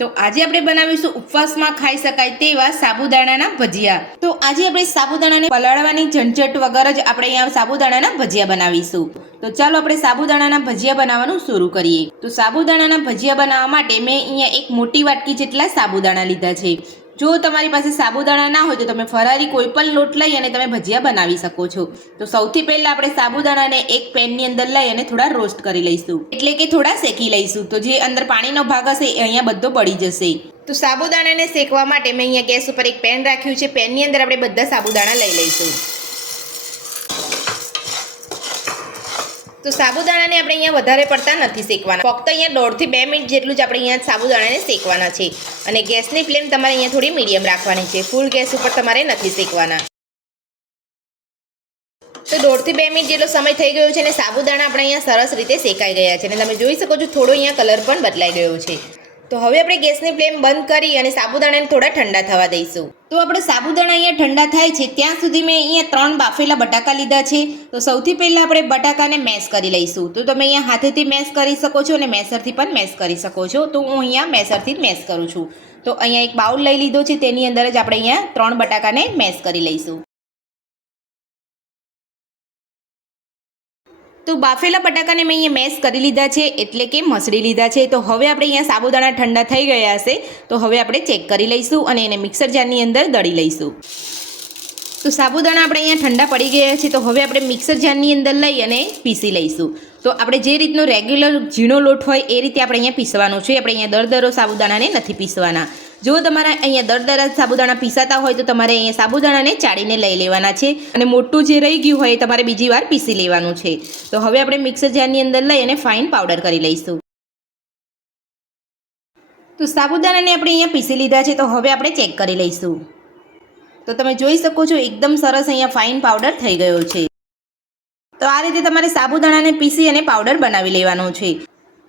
તો આજે આપણે બનાવીશું ઉપવાસમાં ખાઈ શકાય તેવા સાબુદાણાના ભજીયા। તો આજે આપણે સાબુદાણાને પલાળવાની ઝંઝટ વગર જ આપણે અહીંયા સાબુદાણાના ભજીયા બનાવીશું। તો ચાલો આપણે સાબુદાણાના ભજીયા બનાવવાનું શરૂ કરીએ। તો સાબુદાણાના ભજીયા બનાવવા માટે મેં અહીંયા એક મોટી વાટકી જેટલા સાબુદાણા લીધા છે। જો તમારી પાસે સાબુદાણા ના હોય તો તમે ફરારી કોઈ પણ લોટ લઈ અને તમે ભજીયા બનાવી શકો છો। તો સૌથી પહેલા આપણે સાબુદાણાને એક પેનની અંદર લઈ અને થોડા રોસ્ટ કરી લઈશું, એટલે કે થોડા શેકી લઈશું। તો જે અંદર પાણીનો ભાગ હશે એ અહીંયા બધો બળી જશે। તો સાબુદાણાને શેકવા માટે મેં અહીંયા ગેસ ઉપર એક પેન રાખ્યું છે। પેનની અંદર આપણે બધા સાબુદાણા લઈ લઈશું। તો સાબુદાણાને આપણે અહીંયા વધારે પડતા નથી શેકવાના, ફક્ત અહીંયા 1.5 થી 2 મિનિટ જેટલું જ આપણે અહીંયા સાબુદાણાને શેકવાના છે। અને ગેસની ફ્લેમ તમારે અહીંયા થોડી મીડિયમ રાખવાની છે, ફૂલ ગેસ ઉપર તમારે નથી શેકવાના। તો 1.5 થી 2 મિનિટ જેટલો સમય થઈ ગયો છે અને સાબુદાણા આપણે અહીંયા સરસ રીતે શેકાઈ ગયા છે અને તમે જોઈ શકો છો થોડો અહીંયા કલર પણ બદલાઈ ગયો છે। તો હવે આપણે ગેસની ફ્લેમ બંધ કરી અને સાબુદાણાને થોડા ઠંડા થવા દઈશું। તો આપણે સાબુદાણા અહીંયા ઠંડા થાય છે ત્યાં સુધી મેં અહીંયા 3 બાફેલા બટાકા લીધા છે। તો સૌથી પહેલાં આપણે બટાકાને મેશ કરી લઈશું। તો તમે અહીંયા હાથેથી મેશ કરી શકો છો અને મેસરથી પણ મેશ કરી શકો છો। તો હું અહીંયા મેસરથી જ મેશ કરું છું। તો અહીંયા એક બાઉલ લઈ લીધો છે, તેની અંદર જ આપણે અહીંયા 3 બટાકાને મેશ કરી લઈશું। તો બાફેલા બટાકાને મેં અહીંયા મેશ કરી લીધા છે, એટલે કે મસળી લીધા છે। તો હવે આપણે અહીંયા સાબુદાણા ઠંડા થઈ ગયા હશે તો હવે આપણે ચેક કરી લઈશું અને એને મિક્સર જારની અંદર દળી લઈશું। તો સાબુદાણા આપણે અહીંયા ઠંડા પડી ગયા છે તો હવે આપણે મિક્સર જારની અંદર લઈ અને પીસી લઈશું। તો આપણે જે રીતનો રેગ્યુલર ઝીણો લોટ હોય એ રીતે આપણે અહીંયા પીસવાનો છે, આપણે અહીંયા દરદરો સાબુદાણાને નથી પીસવાના। જો તમારે અહીંયા દરદરા સાબુદાણા પીસાતા હોય તો તમારે અહીંયા સાબુદાણાને ચાળીને લઈ લેવાના છે અને મોટું જે રહી ગયું હોય એ તમારે બીજી વાર પીસી લેવાનું છે। તો હવે આપણે મિક્સર જારની અંદર લઈ અને ફાઇન પાવડર કરી લઈશું। તો સાબુદાણાને આપણે અહીંયા પીસી લીધા છે તો હવે આપણે ચેક કરી લઈશું। તો તમે જોઈ શકો છો એકદમ સરસ અહીંયા ફાઇન પાવડર થઈ ગયો છે। તો આ રીતે તમારે સાબુદાણાને પીસી અને પાવડર બનાવી લેવાનો છે।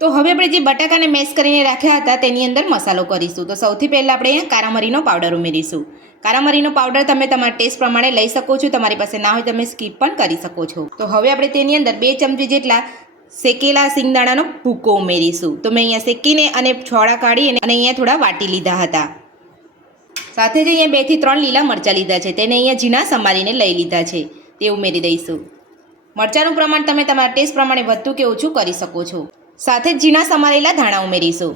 તો હવે આપણે જે બટાકાને મેશ કરીને રાખ્યા હતા તેની અંદર મસાલો કરીશું। તો સૌથી પહેલાં આપણે અહીંયા કારા મરીનો પાવડર ઉમેરીશું। કારા મરીનો પાવડર તમે તમારા ટેસ્ટ પ્રમાણે લઈ શકો છો, તમારી પાસે ના હોય તમે સ્કીપ પણ કરી શકો છો। તો હવે આપણે તેની અંદર 2 ચમચી જેટલા શેકેલા સિંગદાણાનો ભૂકો ઉમેરીશું। તો મેં અહીંયા શેકીને અને છોડા કાઢી અને અહીંયા થોડા વાટી લીધા હતા। સાથે જ અહીંયા 2 થી 3 લીલા મરચાં લીધા છે, તેને અહીંયા ઝીણા સમારીને લઈ લીધા છે, તે ઉમેરી દઈશું। મરચાંનું પ્રમાણ તમે તમારા ટેસ્ટ પ્રમાણે વધતું કે ઓછું કરી શકો છો। સાથે જ ઝીણા સમારેલા ધાણા ઉમેરીશું।